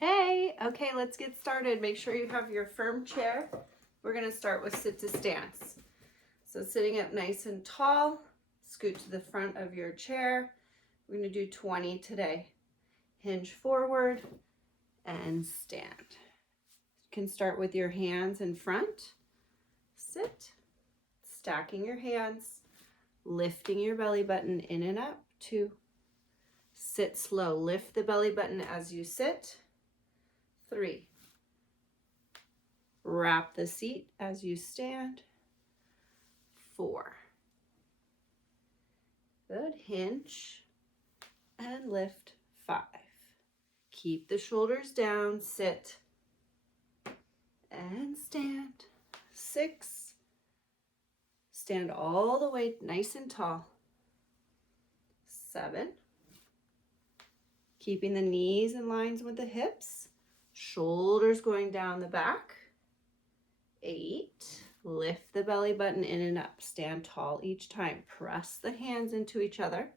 Hey, okay, let's get started. Make sure you have your firm chair. We're gonna start with sit to stance. So sitting up nice and tall, scoot to the front of your chair. We're gonna do 20 today. Hinge forward and stand. You can start with your hands in front. Sit, stacking your hands, lifting your belly button in and up. 2. Sit slow, lift the belly button as you sit. 3. Wrap the seat as you stand. 4. Good. Hinge and lift. 5. Keep the shoulders down. Sit and stand. 6. Stand all the way nice and tall. 7. Keeping the knees in line with the hips. Shoulders going down the back. 8. Lift the belly button in and up. Stand tall each time. Press the hands into each other.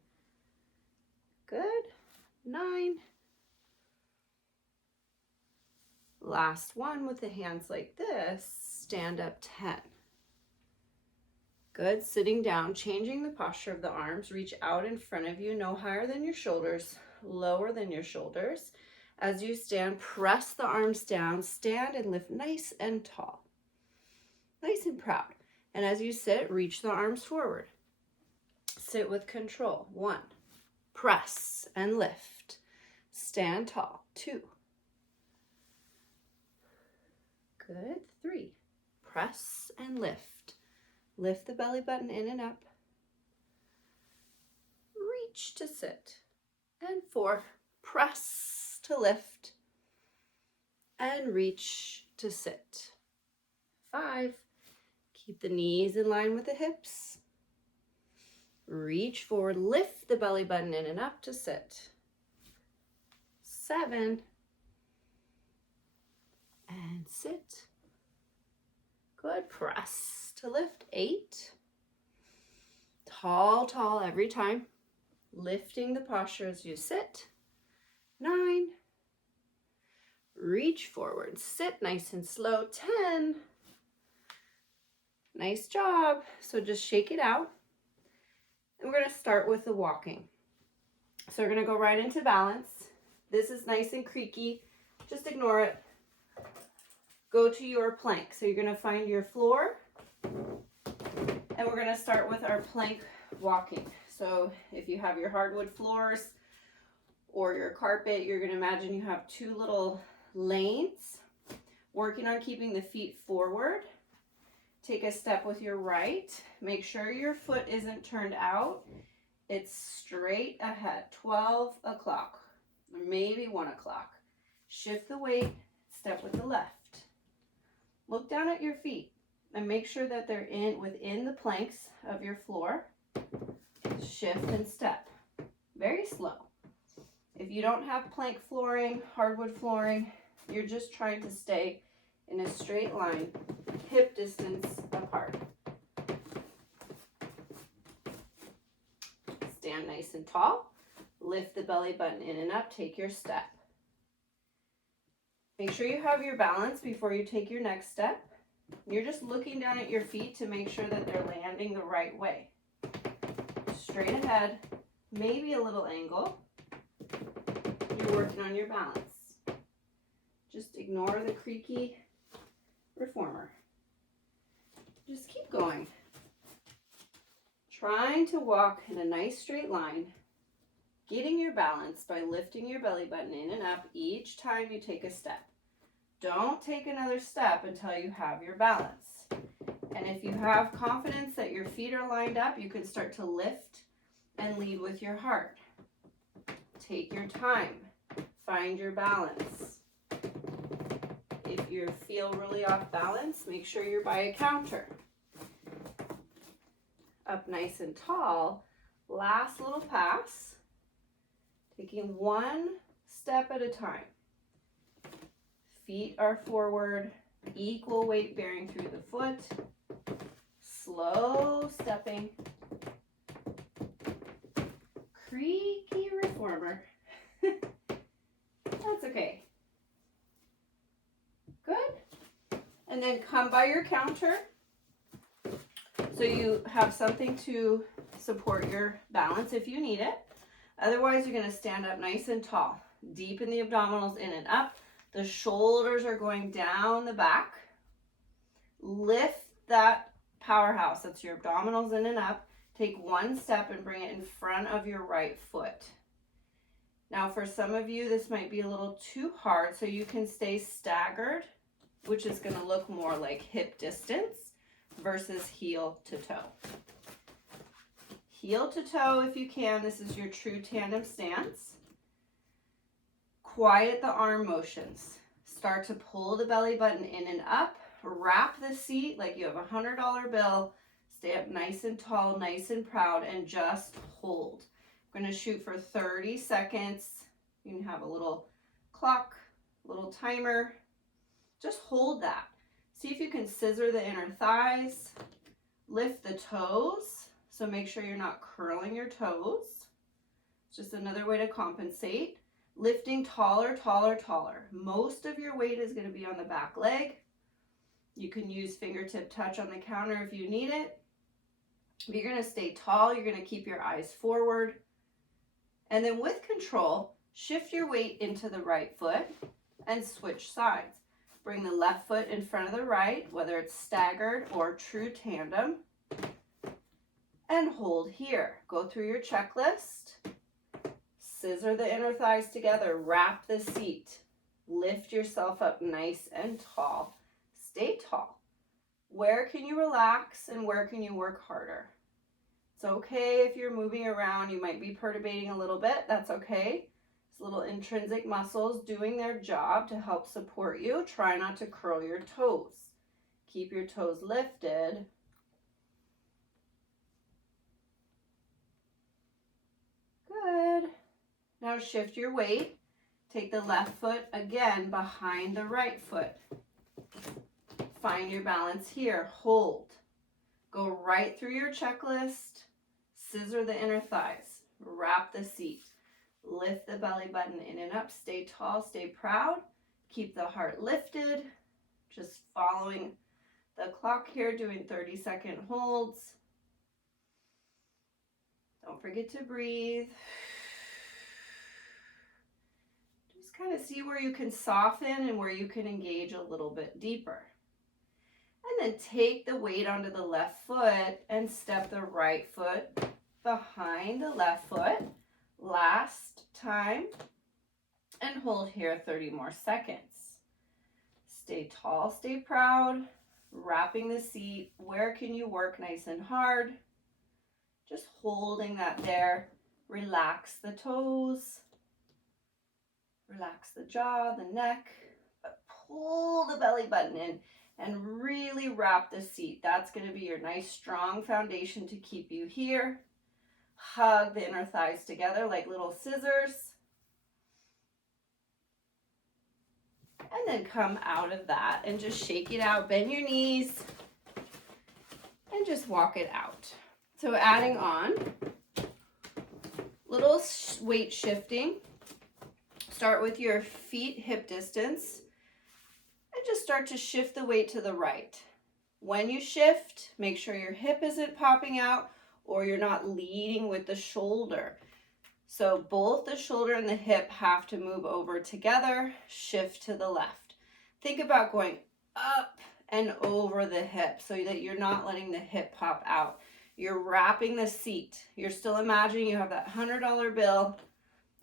Good. 9. Last one with the hands like this. Stand up. 10. Good. Sitting down, changing the posture of the arms. Reach out in front of you, no higher than your shoulders, lower than your shoulders. As you stand, press the arms down. Stand and lift nice and tall. Nice and proud. And as you sit, reach the arms forward. Sit with control. 1. Press and lift. Stand tall. 2. Good. 3. Press and lift. Lift the belly button in and up. Reach to sit. And 4. Press to lift. And reach to sit. 5. Keep the knees in line with the hips. Reach forward, lift the belly button in and up to sit. 7. And sit. Good. Press to lift. 8. Tall, tall every time. Lifting the posture as you sit. 9. Reach forward. Sit nice and slow. 10. Nice job. So just shake it out. And we're going to start with the walking. So we're going to go right into balance. This is nice and creaky. Just ignore it. Go to your plank. So you're going to find your floor. And we're going to start with our plank walking. So if you have your hardwood floors or your carpet, you're going to imagine you have 2 little lanes. Working on keeping the feet forward. Take a step with your right. Make sure your foot isn't turned out. It's straight ahead. 12 o'clock or maybe 1 o'clock. Shift the weight. Step with the left. Look down at your feet and make sure that they're within the planks of your floor. Shift and step. Very slow. If you don't have plank flooring, hardwood flooring, you're just trying to stay in a straight line, hip distance apart. Stand nice and tall. Lift the belly button in and up. Take your step. Make sure you have your balance before you take your next step. You're just looking down at your feet to make sure that they're landing the right way. Straight ahead, maybe a little angle. You're working on your balance. Just ignore the creaky reformer. Just keep going. Trying to walk in a nice straight line, getting your balance by lifting your belly button in and up each time you take a step. Don't take another step until you have your balance. And if you have confidence that your feet are lined up, you can start to lift and lead with your heart. Take your time. Find your balance. If you feel really off balance, make sure you're by a counter. Up nice and tall. Last little pass. Taking 1 step at a time. Feet are forward. Equal weight bearing through the foot. Slow stepping. Creaky reformer. That's okay. And then come by your counter so you have something to support your balance if you need it. Otherwise, you're going to stand up nice and tall. Deepen the abdominals in and up. The shoulders are going down the back. Lift that powerhouse. That's your abdominals in and up. Take one step and bring it in front of your right foot. Now, for some of you, this might be a little too hard, so you can stay staggered, which is going to look more like hip distance versus heel to toe. Heel to toe if you can. This is your true tandem stance. Quiet the arm motions. Start to pull the belly button in and up. Wrap the seat like you have a $100 bill. Stay up nice and tall, nice and proud, and just hold. We're going to shoot for 30 seconds. You can have a little clock, a little timer. Just hold that. See if you can scissor the inner thighs. Lift the toes. So make sure you're not curling your toes. It's just another way to compensate. Lifting taller, taller, taller. Most of your weight is going to be on the back leg. You can use fingertip touch on the counter if you need it. But you're going to stay tall. You're going to keep your eyes forward. And then with control, shift your weight into the right foot and switch sides. Bring the left foot in front of the right, whether it's staggered or true tandem. And hold here. Go through your checklist. Scissor the inner thighs together. Wrap the seat. Lift yourself up nice and tall. Stay tall. Where can you relax and where can you work harder? It's okay if you're moving around. You might be perturbating a little bit. That's okay. It's little intrinsic muscles doing their job to help support you. Try not to curl your toes. Keep your toes lifted. Good. Now shift your weight. Take the left foot again behind the right foot. Find your balance here. Hold. Go right through your checklist. Scissor the inner thighs. Wrap the seat. Lift the belly button in and up. Stay tall. Stay proud. Keep the heart lifted. Just following the clock here, doing 30-second holds. Don't forget to breathe. Just kind of see where you can soften and where you can engage a little bit deeper. And then take the weight onto the left foot and step the right foot behind the left foot. Last time. And hold here 30 more seconds. Stay tall, stay proud. Wrapping the seat. Where can you work nice and hard? Just holding that there. Relax the toes. Relax the jaw, the neck. But pull the belly button in and really wrap the seat. That's going to be your nice strong foundation to keep you here. Hug the inner thighs together like little scissors. And then come out of that and just shake it out. Bend your knees and just walk it out. So adding on, little weight shifting. Start with your feet hip distance and just start to shift the weight to the right. When you shift, make sure your hip isn't popping out or you're not leading with the shoulder. So both the shoulder and the hip have to move over together. Shift to the left. Think about going up and over the hip so that you're not letting the hip pop out. You're wrapping the seat. You're still imagining you have that $100 bill.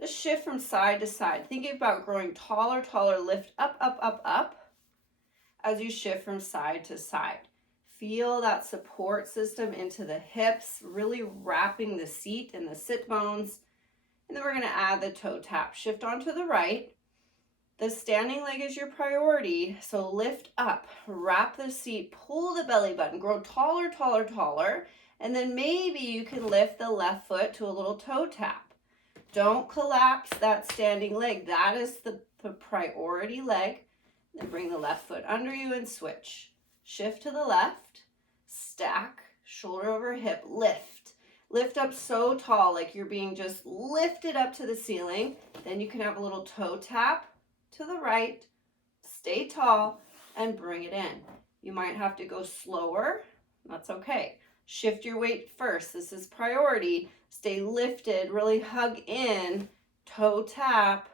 Just shift from side to side. Thinking about growing taller, taller. Lift up, up, up, up as you shift from side to side. Feel that support system into the hips, really wrapping the seat and the sit bones. And then we're going to add the toe tap. Shift onto the right. The standing leg is your priority, so lift up, wrap the seat, pull the belly button, grow taller, taller, taller, and then maybe you can lift the left foot to a little toe tap. Don't collapse that standing leg. That is the priority leg. Then bring the left foot under you and switch. Shift to the left, stack, shoulder over hip, lift. Lift up so tall, like you're being just lifted up to the ceiling. Then you can have a little toe tap to the right, stay tall, and bring it in. You might have to go slower. That's okay. Shift your weight first. This is priority. Stay lifted, really hug in, toe tap,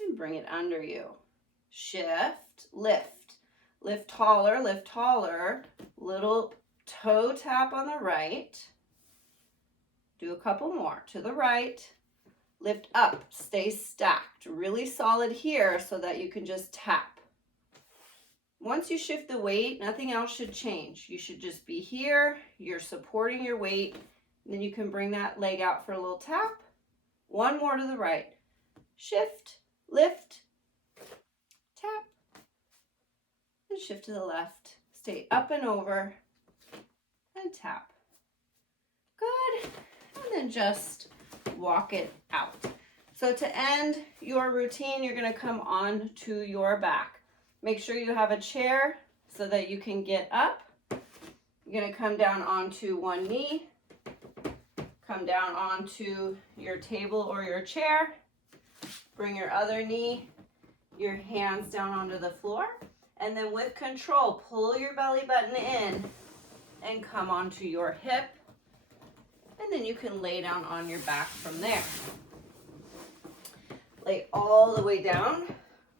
and bring it under you. Shift, lift. Lift taller. Little toe tap on the right. Do a couple more. To the right. Lift up, stay stacked. Really solid here so that you can just tap. Once you shift the weight, nothing else should change. You should just be here. You're supporting your weight. And then you can bring that leg out for a little tap. One more to the right. Shift, lift, tap, and shift to the left. Stay up and over and tap. Good. And then just walk it out. So to end your routine, you're going to come on to your back. Make sure you have a chair so that you can get up. You're going to come down onto one knee. Come down onto your table or your chair. Bring your other knee, your hands down onto the floor. And then with control, pull your belly button in and come onto your hip. And then you can lay down on your back from there. Lay all the way down.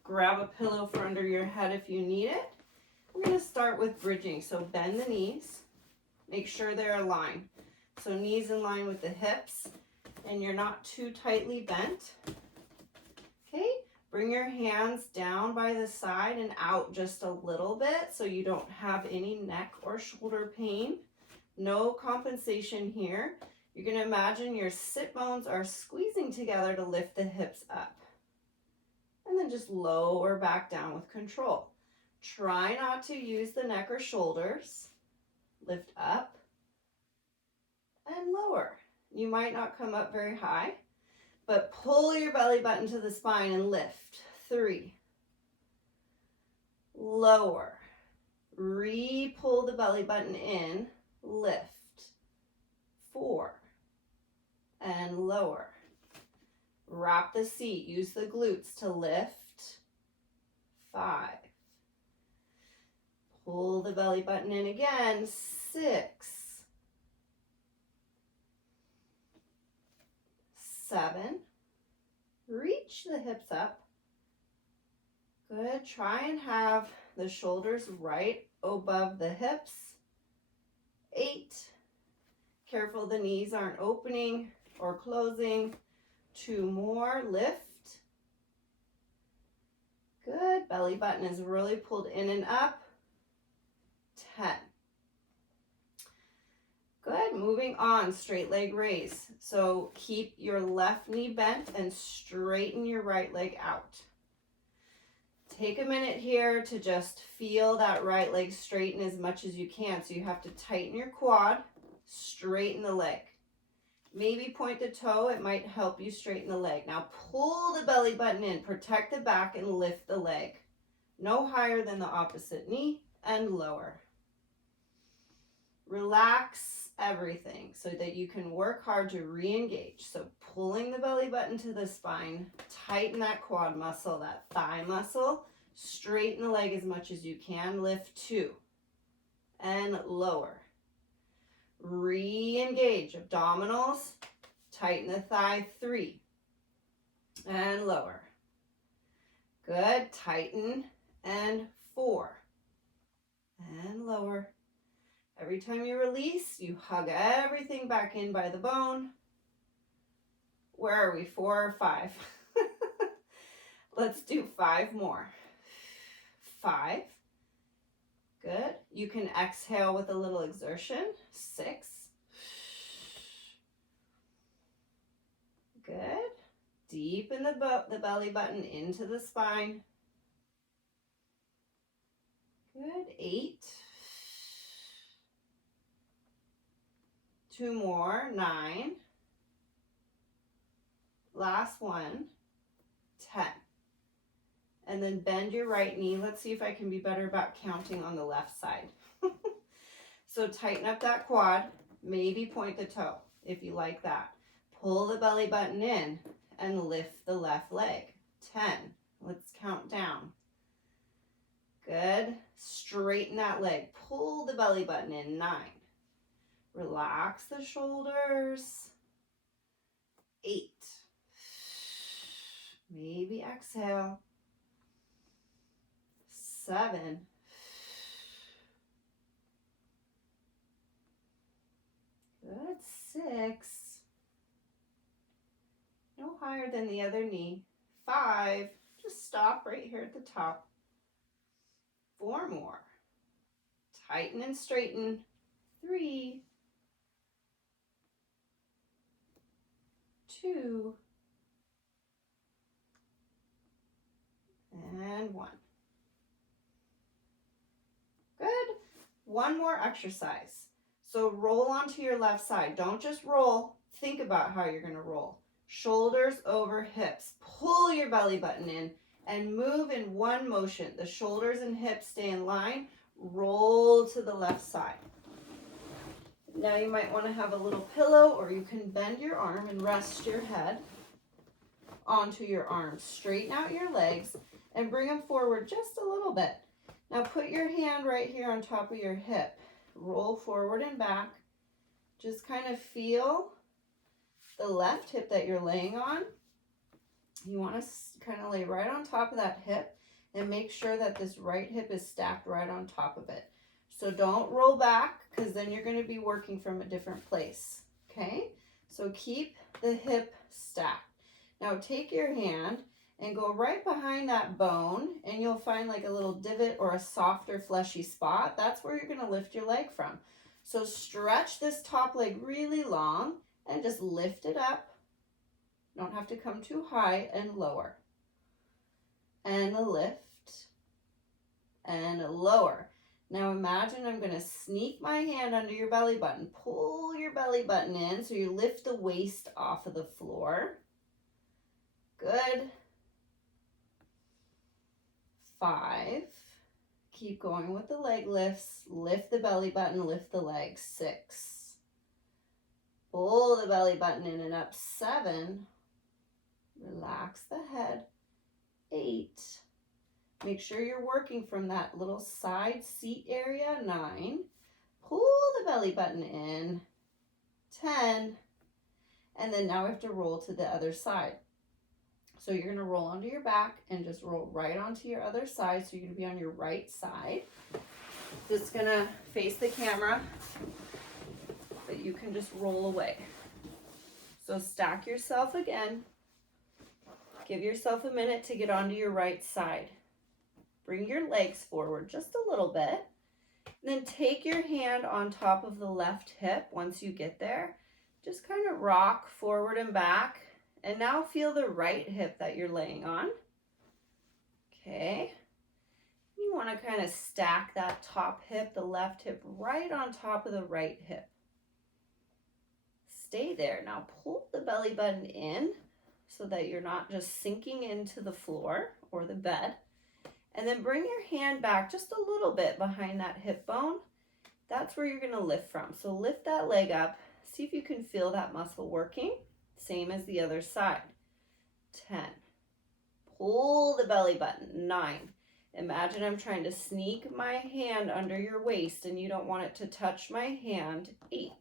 Grab a pillow for under your head if you need it. We're going to start with bridging. So bend the knees. Make sure they're aligned. So knees in line with the hips. And you're not too tightly bent. Okay. Bring your hands down by the side and out just a little bit so you don't have any neck or shoulder pain. No compensation here. You're going to imagine your sit bones are squeezing together to lift the hips up. And then just lower back down with control. Try not to use the neck or shoulders. Lift up and lower. You might not come up very high, but pull your belly button to the spine and lift. 3. Lower. Re-pull the belly button in. Lift. 4. And lower. Wrap the seat. Use the glutes to lift. 5. Pull the belly button in again. 6. 7. Reach the hips up. Good. Try and have the shoulders right above the hips. 8. Careful the knees aren't opening or closing. 2 more. Lift. Good. Belly button is really pulled in and up. 10. Good. Moving on. Straight leg raise. So keep your left knee bent and straighten your right leg out. Take a minute here to just feel that right leg straighten as much as you can. So you have to tighten your quad, straighten the leg. Maybe point the toe. It might help you straighten the leg. Now pull the belly button in. Protect the back and lift the leg. No higher than the opposite knee and lower. Relax everything so that you can work hard to re-engage. So pulling the belly button to the spine, tighten that quad muscle, that thigh muscle, straighten the leg as much as you can. Lift 2 and lower. Re-engage abdominals, tighten the thigh. 3 and lower. Good. Tighten and 4 and lower. Every time you release, you hug everything back in by the bone. Where are we? 4 or 5? Let's do 5 more. 5. Good. You can exhale with a little exertion. 6. Good. Deepen the belly button into the spine. Good. 8. 2 more. 9. Last one. 10. And then bend your right knee. Let's see if I can be better about counting on the left side. So tighten up that quad. Maybe point the toe if you like that. Pull the belly button in and lift the left leg. 10. Let's count down. Good. Straighten that leg. Pull the belly button in. 9. Relax the shoulders. 8. Maybe exhale. 7. Good. 6. No higher than the other knee. 5. Just stop right here at the top. 4 more. Tighten and straighten. 3. 2. And 1. Good. One more exercise. So roll onto your left side. Don't just roll. Think about how you're going to roll. Shoulders over hips. Pull your belly button in and move in one motion. The shoulders and hips stay in line. Roll to the left side. Now you might want to have a little pillow, or you can bend your arm and rest your head onto your arms. Straighten out your legs and bring them forward just a little bit. Now put your hand right here on top of your hip. Roll forward and back. Just kind of feel the left hip that you're laying on. You want to kind of lay right on top of that hip and make sure that this right hip is stacked right on top of it. So don't roll back, because then you're going to be working from a different place. Okay? So keep the hip stacked. Now take your hand and go right behind that bone, and you'll find like a little divot or a softer fleshy spot. That's where you're going to lift your leg from. So stretch this top leg really long and just lift it up. Don't have to come too high, and lower. And a lift and a lower. Now imagine I'm going to sneak my hand under your belly button. Pull your belly button in so you lift the waist off of the floor. Good. 5. Keep going with the leg lifts. Lift the belly button, lift the leg. 6. Pull the belly button in and up. 7. Relax the head. 8. Make sure you're working from that little side seat area. 9. Pull the belly button in. 10. And then now we have to roll to the other side. So you're going to roll onto your back and just roll right onto your other side. So you're going to be on your right side. Just going to face the camera, but you can just roll away. So stack yourself again. Give yourself a minute to get onto your right side. Bring your legs forward just a little bit. And then take your hand on top of the left hip. Once you get there, just kind of rock forward and back. And now feel the right hip that you're laying on. Okay. You want to kind of stack that top hip, the left hip, right on top of the right hip. Stay there. Now pull the belly button in so that you're not just sinking into the floor or the bed. And then bring your hand back just a little bit behind that hip bone. That's where you're going to lift from. So lift that leg up. See if you can feel that muscle working. Same as the other side. 10. Pull the belly button. 9. Imagine I'm trying to sneak my hand under your waist and you don't want it to touch my hand. 8.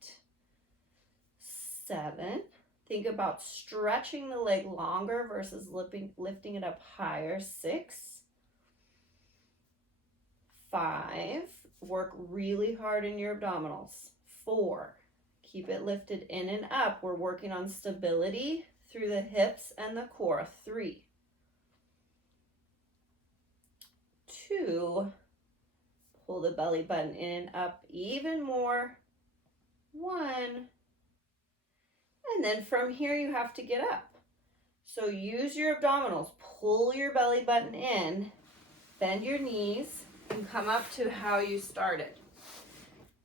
7. Think about stretching the leg longer versus lifting it up higher. 6. 5. Work really hard in your abdominals. 4. Keep it lifted in and up. We're working on stability through the hips and the core. 3. 2. Pull the belly button in and up even more. 1. And then from here you have to get up. So use your abdominals. Pull your belly button in. Bend your knees and come up to how you started.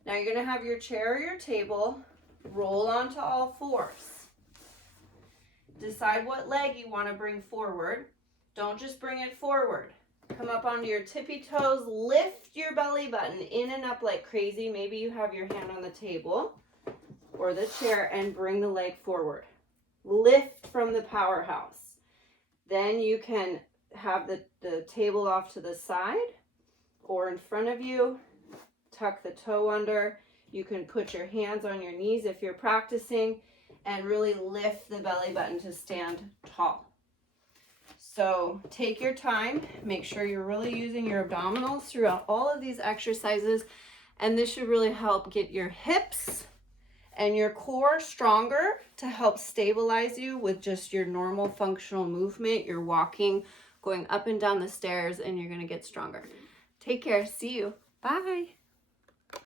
Now you're going to have your chair or your table. Roll onto all fours. Decide what leg you want to bring forward. Don't just bring it forward. Come up onto your tippy toes. Lift your belly button in and up like crazy. Maybe you have your hand on the table or the chair and bring the leg forward. Lift from the powerhouse. Then you can have the table off to the side or in front of you. Tuck the toe under. You can put your hands on your knees if you're practicing and really lift the belly button to stand tall. So take your time, make sure you're really using your abdominals throughout all of these exercises, and this should really help get your hips and your core stronger to help stabilize you with just your normal functional movement. You're walking, going up and down the stairs, and you're going to get stronger. Take care. See you. Bye.